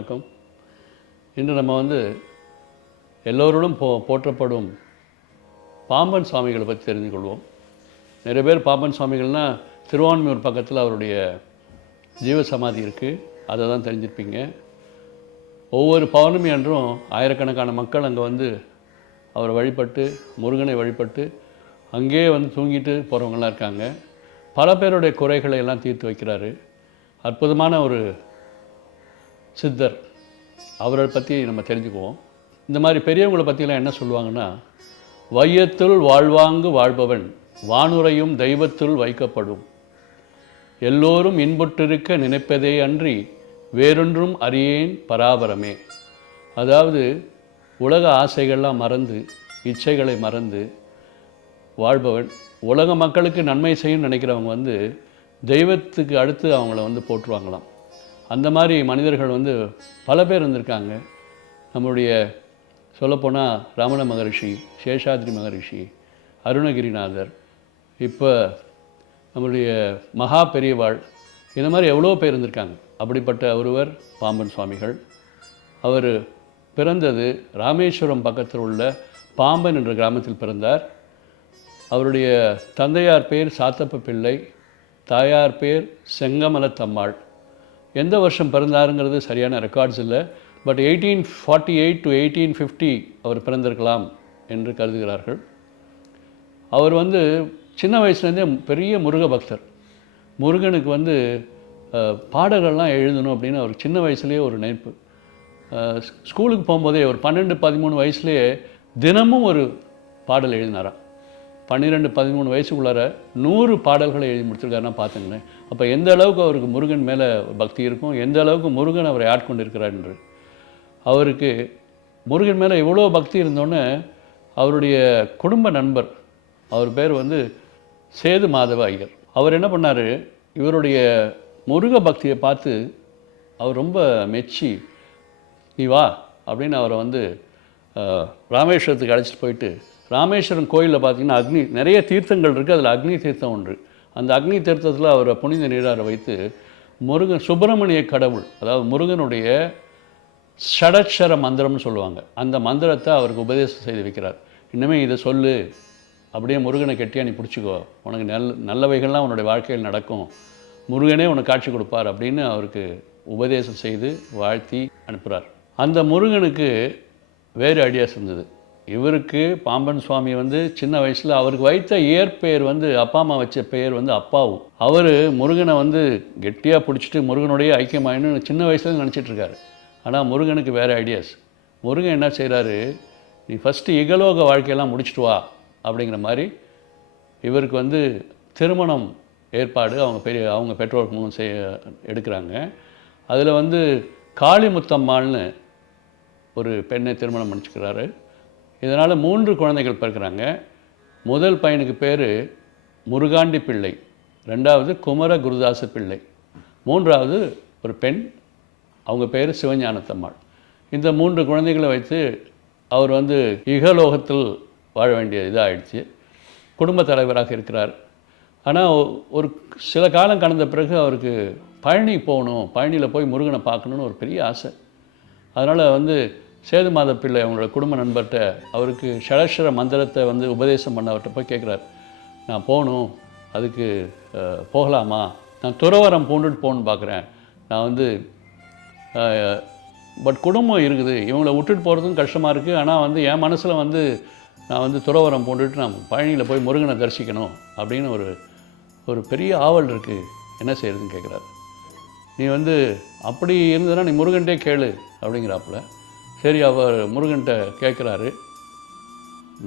வணக்கம். இன்று நம்ம எல்லோரோடும் போற்றப்படும் பாம்பன் சுவாமிகளை பற்றி தெரிந்து கொள்வோம். நிறைய பேர் பாம்பன் சுவாமிகள்னால் திருவான்மியூர் பக்கத்தில் அவருடைய ஜீவசமாதி இருக்குது, அதை தான் தெரிஞ்சிருப்பீங்க. ஒவ்வொரு பௌர்ணமி அன்றும் ஆயிரக்கணக்கான மக்கள் அங்கே அவரை வழிபட்டு, முருகனை வழிபட்டு அங்கேயே தூங்கிட்டு போகிறவங்களாம் இருக்காங்க. பல பேருடைய குறைகளை எல்லாம் தீர்த்து வைக்கிறாரு. அற்புதமான ஒரு சித்தர். அவரை பற்றி நம்ம தெரிஞ்சுக்குவோம். இந்த மாதிரி பெரியவங்களை பற்றிலாம் என்ன சொல்லுவாங்கன்னா, வையத்துள் வாழ்வாங்கு வாழ்பவன் வானுரையும் தெய்வத்துள் வைக்கப்படும், எல்லோரும் இன்புற்றிருக்க நினைப்பதே அன்றி வேறொன்றும் அறியேன் பராபரமே. அதாவது உலக ஆசைகள்லாம் மறந்து, இச்சைகளை மறந்து வாழ்பவன், உலக மக்களுக்கு நன்மை செய்யணும்னு நினைக்கிறவங்க தெய்வத்துக்கு அடுத்து அவங்கள போற்றுவாங்களாம். அந்த மாதிரி மனிதர்கள் பல பேர் இருந்திருக்காங்க. நம்முடைய சொல்லப்போனால் ரமண மகரிஷி, சேஷாத்ரி மகரிஷி, அருணகிரிநாதர், இப்போ நம்முடைய மகா பெரியவாள், இந்த மாதிரி எவ்வளோ பேர் இருந்திருக்காங்க. அப்படிப்பட்ட ஒருவர் பாம்பன் சுவாமிகள். அவர் பிறந்தது ராமேஸ்வரம் பக்கத்தில் உள்ள பாம்பன் என்ற கிராமத்தில் பிறந்தார். அவருடைய தந்தையார் பேர் சாத்தப்ப பிள்ளை, தாயார் பேர் செங்கமலத்தம்மாள். எந்த வருஷம் பிறந்தாருங்கிறது சரியான ரெக்கார்ட்ஸ் இல்லை. பட் 1848 to 1850 அவர் பிறந்திருக்கலாம் என்று கருதுகிறார்கள். அவர் சின்ன வயசுலேருந்தே பெரிய முருக பக்தர். முருகனுக்கு பாடல்கள்லாம் எழுதணும் அப்படின்னு அவர் சின்ன வயசுலேயே ஒரு நினைப்பு. ஸ்கூலுக்கு போகும்போதே ஒரு 12-13 வயசுலேயே தினமும் ஒரு பாடல் எழுதினாராம். 12-13 வயசுக்குள்ளார 100 பாடல்களை எழுதி முடிச்சிருக்காருன்னா பார்த்துங்களேன். அப்போ எந்த அளவுக்கு அவருக்கு முருகன் மேலே பக்தி இருக்கும், எந்த அளவுக்கு முருகன் அவரை ஆட்கொண்டு இருக்கிறார் என்று. அவருக்கு முருகன் மேலே இவ்வளோ பக்தி இருந்தோன்னே அவருடைய குடும்ப நண்பர், அவர் பேர் சேது மாதவ ஐயர். அவர் என்ன பண்ணார், இவருடைய முருக பக்தியை பார்த்து அவர் ரொம்ப மெச்சி, நீ வா அப்படின்னு அவரை ராமேஸ்வரத்துக்கு அழைச்சிட்டு போயிட்டு, ராமேஸ்வரம் கோயிலில் பார்த்திங்கன்னா நிறைய தீர்த்தங்கள் இருக்குது, அதில் அக்னி தீர்த்தம் ஒன்று. அந்த அக்னி தீர்த்தத்தில் அவரை புனித நீராரை வைத்து முருகன், சுப்பிரமணிய கடவுள், அதாவது முருகனுடைய ஷடட்சர மந்திரம்னு சொல்லுவாங்க, அந்த மந்திரத்தை அவருக்கு உபதேசம் செய்து வைக்கிறார். இன்னுமே இதை சொல்லு, அப்படியே முருகனை கெட்டியாக நீ பிடிச்சிக்கோ, உனக்கு நல்லவைகள்லாம் உன்னுடைய வாழ்க்கையில் நடக்கும், முருகனே உனக்கு காட்சி கொடுப்பார் அப்படின்னு அவருக்கு உபதேசம் செய்து வாழ்த்தி அனுப்புகிறார். அந்த முருகனுக்கு வேறு ஐடியாஸ் இருந்தது. இவருக்கு பாம்பன் சுவாமி சின்ன வயசில் அவருக்கு வைத்த இயற்பெயர் அப்பா அம்மா வச்ச பெயர் அப்பாவு. அவர் முருகனை கெட்டியாக பிடிச்சிட்டு முருகனுடைய ஐக்கியமாயின்னு சின்ன வயசுலேருந்து நினச்சிட்ருக்காரு. ஆனால் முருகனுக்கு வேறு ஐடியாஸ். முருகன் என்ன செய்கிறாரு, நீ ஃபஸ்ட்டு இகலோக வாழ்க்கையெல்லாம் முடிச்சுட்டு வா அப்படிங்கிற மாதிரி இவருக்கு திருமணம் ஏற்பாடு அவங்க பெற்றோருக்கு மூலம் எடுக்கிறாங்க. அதில் காளிமுத்தம்மாள்னு ஒரு பெண்ணை திருமணம் பண்ணிச்சுக்கிறாரு. இதனால் 3 குழந்தைகள் பிறக்கிறாங்க. முதல் பையனுக்கு பேர் முருகாண்டி பிள்ளை, 2வது குமர குருதாச பிள்ளை, 3வது ஒரு பெண், அவங்க பேர் சிவஞானத்தம்மாள். இந்த 3 குழந்தைகளை வைத்து அவர் இகலோகத்தில் வாழ வேண்டிய இதாகிடுச்சு. குடும்ப தலைவராக இருக்கிறார். ஆனால் ஒரு சில காலம் கடந்த பிறகு அவருக்கு பழனி போகணும், பழனியில் போய் முருகனை பார்க்கணுன்னு ஒரு பெரிய ஆசை. அதனால் சேது மாத பிள்ளை அவங்களோட குடும்ப நண்பர்கிட்ட அவருக்கு ஷடக்ஷர மந்திரத்தை உபதேசம் பண்ண அவர்கிட்ட போய் கேட்குறாரு, நான் போகணும், அதுக்கு போகலாமா, நான் துறவரம் பூண்டுட்டு போகணுன்னு பார்க்குறேன், நான் பட் குடும்பம் இருக்குது, இவங்களை விட்டுட்டு போகிறதுக்கும் கஷ்டமாக இருக்குது, ஆனால் என் மனசில் நான் துறவரம் பூண்டுட்டு நான் பழனியில் போய் முருகனை தரிசிக்கணும் அப்படின்னு ஒரு பெரிய ஆவல் இருக்குது, என்ன செய்கிறதுன்னு கேட்குறாரு. நீ அப்படி இருந்ததுன்னா நீ முருகன்ட்டே கேளு அப்படிங்கிறாப்புல. சரி, அவர் முருகன்கிட்ட கேட்குறாரு.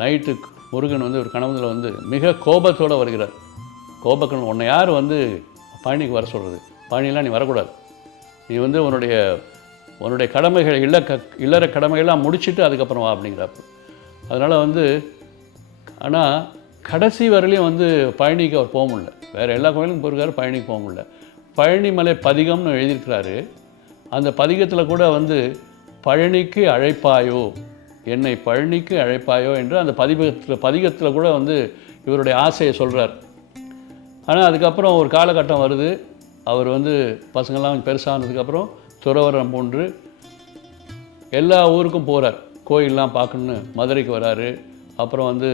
நைட்டு முருகன் ஒரு கனவுல மிக கோபத்தோடு வருகிறார். கோபக்கன், உன்னை யார் பழனிக்கு வர சொல்கிறது, பழனிலாம் நீ வரக்கூடாது, நீ உன்னுடைய கடமைகள் இல்லற கடமைகள்லாம் முடிச்சுட்டு அதுக்கப்புறம் வா அப்படிங்கிறாப்பு. அதனால் ஆனால் கடைசி வரலையும் பழனிக்கு அவர் போக முடியல. வேறு எல்லா கோயிலுக்கும் போயிருக்காரு, பழனிக்கு போக முடியல. பழனிமலை பதிகம்னு எழுதியிருக்கிறாரு. அந்த பதிகத்தில் கூட பழனிக்கு அழைப்பாயோ, என்னை பழனிக்கு அழைப்பாயோ என்று அந்த பதிகத்தில் கூட இவருடைய ஆசையை சொல்கிறார். ஆனால் அதுக்கப்புறம் ஒரு காலகட்டம் வருது, அவர் பசங்கள்லாம் பெருசானதுக்கப்புறம் துறவரம் போன்று எல்லா ஊருக்கும் போகிறார், கோயிலெலாம் பார்க்கணுன்னு மதுரைக்கு வராரு, அப்புறம் வந்து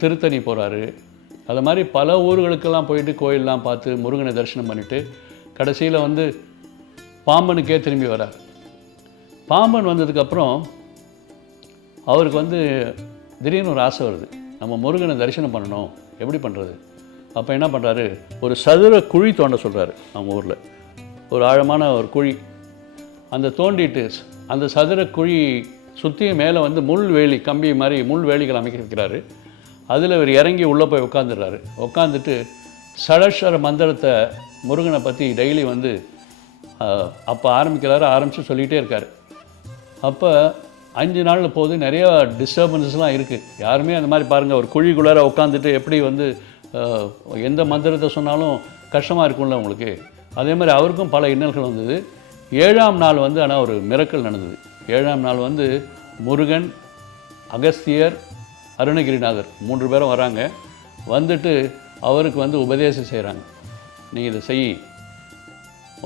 திருத்தணி போகிறாரு. அது மாதிரி பல ஊர்களுக்கெல்லாம் போயிட்டு கோயிலெலாம் பார்த்து முருகனை தரிசனம் பண்ணிவிட்டு கடைசியில் வந்து பாம்பனுக்கே திரும்பி வரார். பாம்பன் வந்ததுக்கப்புறம் அவருக்கு வந்து திடீர்னு ஒரு ஆசை வருது, நம்ம முருகனை தரிசனம் பண்ணணும், எப்படி பண்ணுறது? அப்போ என்ன பண்ணுறாரு, ஒரு சதுர குழி தோண்ட சொல்கிறாரு. அவங்க ஊரில் ஒரு ஆழமான ஒரு குழி, அந்த தோண்டிட்டு அந்த சதுர குழி சுற்றியும் மேலே வந்து முள்வேலி கம்பி மாதிரி முள்வேலிகள் அமைக்கிறாரு. அதில் இவர் இறங்கி உள்ளே போய் உட்காந்துடுறாரு. உட்காந்துட்டு சடஸ்வர மந்திரத்தை முருகனை பற்றி டெய்லி வந்து அப்போ ஆரம்பித்து சொல்லிகிட்டே இருக்கார். அப்போ 5 நாளில் போது நிறையா டிஸ்டர்பன்ஸஸ்லாம் இருக்குது. யாருமே அந்த மாதிரி பாருங்கள், ஒரு குழிக்குள்ளார உட்காந்துட்டு எப்படி வந்து எந்த மந்திரத்தை சொன்னாலும் கஷ்டமாக இருக்கும்ல உங்களுக்கு. அதே மாதிரி அவருக்கும் பல இன்னல்கள் வந்தது. 7ஆம் நாள் வந்து ஆனால் ஒரு மிரக்கல் நடந்தது. 7ஆம் நாள் வந்து முருகன், அகஸ்தியர், அருணகிரிநாதர் 3 பேரும் வராங்க. வந்துட்டு அவருக்கு வந்து உபதேசம் செய்கிறாங்க. நீ இதை செய்,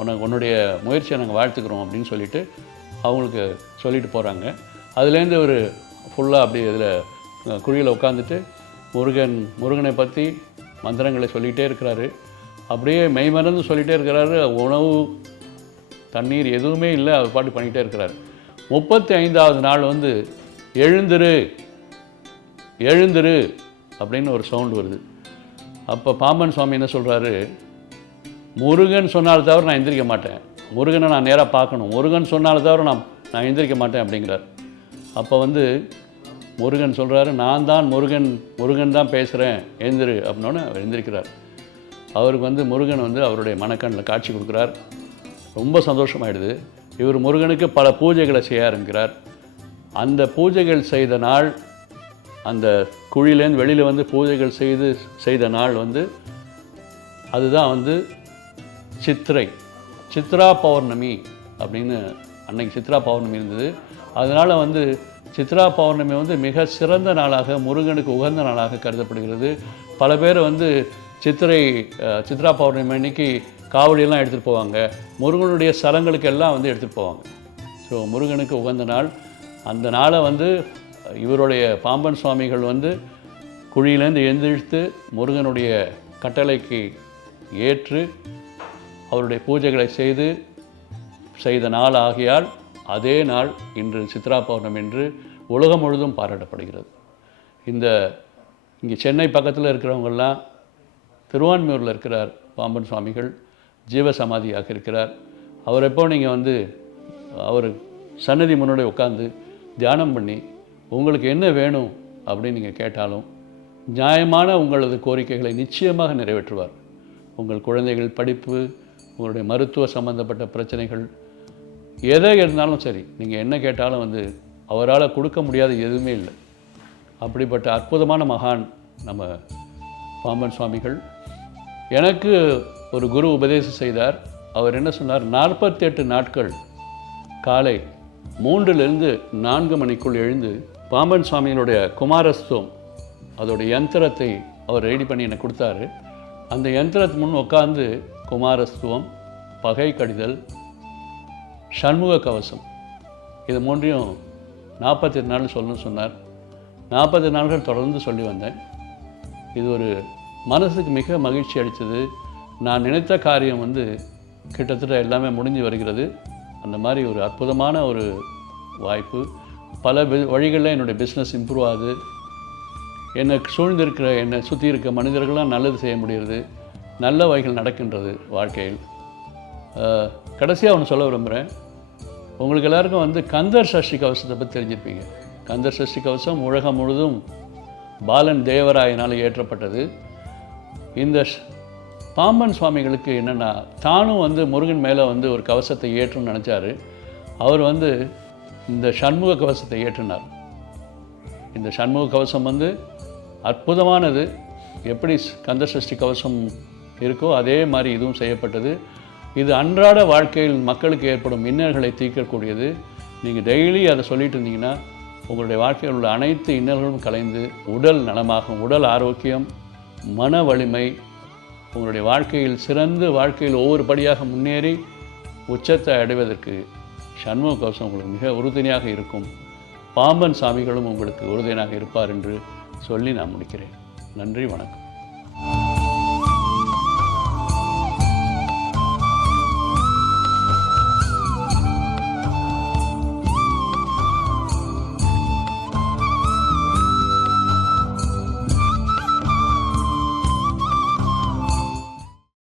உன்னுடைய முயற்சியை நாங்கள் வாழ்த்துக்கிறோம் அப்படின்னு சொல்லிட்டு அவங்களுக்கு சொல்லிட்டு போகிறாங்க. அதுலேருந்து ஒரு ஃபுல்லாக அப்படி இதில் குழியில் உட்காந்துட்டு முருகனை பற்றி மந்திரங்களை சொல்லிகிட்டே இருக்கிறாரு. அப்படியே மெய்மறந்து சொல்லிகிட்டே இருக்கிறாரு. உணவு தண்ணீர் எதுவுமே இல்லை, அவர் பாட்டு பண்ணிகிட்டே இருக்கிறார். 35ஆவது நாள் வந்து எழுந்திரு எழுந்திரு அப்படின்னு ஒரு சவுண்டு வருது. அப்போ பாம்பன் சுவாமி என்ன சொல்கிறாரு, முருகன் சொன்னால் தவிர நான் எந்திரிக்க மாட்டேன், முருகனை நான் நேராக பார்க்கணும், முருகன் சொன்னால் தவிர நான் எந்திரிக்க மாட்டேன் அப்படிங்கிறார். அப்போ வந்து முருகன் சொல்கிறாரு, நான் தான் முருகன் தான் பேசுகிறேன், எழுந்திரு அப்படின்னோடனே அவர் எந்திரிக்கிறார். அவருக்கு வந்து முருகன் வந்து அவருடைய மனக்கண்ணில் காட்சி கொடுக்குறார். ரொம்ப சந்தோஷமாயிடுது. இவர் முருகனுக்கு பல பூஜைகளை செய்ய ஆரம்பிக்கிறார். அந்த பூஜைகள் செய்த நாள், அந்த குழியிலேருந்து வெளியில் வந்து பூஜைகள் செய்த நாள் வந்து அதுதான் வந்து சித்ரா பௌர்ணமி அப்படின்னு. அன்னைக்கு சித்ரா பௌர்ணமி இருந்தது. அதனால் வந்து சித்ரா பௌர்ணமி வந்து மிக சிறந்த நாளாக, முருகனுக்கு உகந்த நாளாக கருதப்படுகிறது. பல பேர் வந்து சித்ரா பௌர்ணமி அன்னைக்கு காவடியெல்லாம் எடுத்துகிட்டு போவாங்க, முருகனுடைய சரங்களுக்கு எல்லாம் வந்து எடுத்துகிட்டு போவாங்க. ஸோ முருகனுக்கு உகந்த நாள். அந்த நாளை வந்து இவருடைய பாம்பன் சுவாமிகள் வந்து குழியிலேருந்து எழுந்திழுத்து முருகனுடைய கட்டளைக்கு ஏற்று அவருடைய பூஜைகளை செய்த நாள் ஆகியால் அதே நாள் இன்று சித்ரா பௌர்ணமி என்று உலகம் முழுதும் பாராட்டப்படுகிறது. இங்கே சென்னை பக்கத்தில் இருக்கிறவங்கெல்லாம், திருவான்மியூரில் இருக்கிறார் பாம்பன் சுவாமிகள், ஜீவசமாதியாக இருக்கிறார். அவர் எப்போ நீங்கள் வந்து அவர் சன்னதி முன்னாடி உட்காந்து தியானம் பண்ணி உங்களுக்கு என்ன வேணும் அப்படின்னு நீங்கள் கேட்டாலும் நியாயமான உங்களது கோரிக்கைகளை நிச்சயமாக நிறைவேற்றுவார். உங்கள் குழந்தைகள் படிப்பு, உங்களுடைய மருத்துவ சம்பந்தப்பட்ட பிரச்சனைகள் எதை இருந்தாலும் சரி, நீங்கள் என்ன கேட்டாலும் வந்து அவரால் கொடுக்க முடியாத எதுவுமே இல்லை. அப்படிப்பட்ட அற்புதமான மகான் நம்ம பாம்பன் சுவாமிகள். எனக்கு ஒரு குரு உபதேசம் செய்தார். அவர் என்ன சொன்னார், 48 நாட்கள் காலை 3லிருந்து 4 மணிக்குள் எழுந்து பாம்பன் சுவாமியினுடைய குமாரஸ்துவம் அதோடைய யந்திரத்தை அவர் ரெடி பண்ணி எனக்கு கொடுத்தாரு. அந்த யந்திரத்து முன் உட்காந்து குமாரஸ்துவம், பகை கடிதல், சண்முக கவசம், இது மூன்றையும் 48 நாள் சொல்லணும்னு சொன்னார். 40 நாள்கள் தொடர்ந்து சொல்லி வந்தேன். இது ஒரு மனசுக்கு மிக மகிழ்ச்சி அளித்தது. நான் நினைத்த காரியம் வந்து கிட்டத்தட்ட எல்லாமே முடிஞ்சு வருகிறது. அந்த மாதிரி ஒரு அற்புதமான ஒரு வாய்ப்பு. பல வழிகளில் என்னுடைய பிஸ்னஸ் இம்ப்ரூவ் ஆகுது. என்னை சூழ்ந்திருக்கிற, என்னை சுற்றி இருக்க மனிதர்கள்லாம் நல்லது செய்ய முடிகிறது. நல்ல வகைகள் நடக்கின்றது வாழ்க்கையில். கடைசியாக ஒன்று சொல்ல விரும்புகிறேன். உங்களுக்கு எல்லாருக்கும் வந்து கந்தர் சஷ்டி கவசத்தை பற்றி தெரிஞ்சிருப்பீங்க. கந்தர் சஷ்டி கவசம் உலகம் முழுதும் பாலன் தேவராயனால் இயற்றப்பட்டது. இந்த பாம்பன் சுவாமிகளுக்கு என்னென்னா, தானும் வந்து முருகன் மேலே வந்து ஒரு கவசத்தை ஏற்றணும்னு நினச்சார். அவர் வந்து இந்த சண்முக கவசத்தை ஏற்றினார். இந்த சண்முக கவசம் வந்து அற்புதமானது. எப்படி கந்த சஷ்டி கவசம் இருக்கோ அதே மாதிரி இதுவும் செய்யப்பட்டது. இது அன்றாட வாழ்க்கையில் மக்களுக்கு ஏற்படும் இன்னல்களை தீர்க்கக்கூடியது. நீங்கள் டெய்லி அதை சொல்லிட்டு இருந்தீங்கன்னா உங்களுடைய வாழ்க்கையில் உள்ள அனைத்து இன்னல்களும் கலைந்து உடல் நலமாகும். உடல் ஆரோக்கியம், மன வலிமை, உங்களுடைய வாழ்க்கையில் சிறந்து வாழ்க்கையில் ஒவ்வொரு படியாக முன்னேறி உச்சத்தை அடைவதற்கு சண்முக கவசம் உங்களுக்கு மிக உறுதுணையாக இருக்கும். பாம்பன் சாமிகளும் உங்களுக்கு உறுதுணையாக இருப்பார் என்று சொல்லி நான் முடிக்கிறேன். நன்றி, வணக்கம்.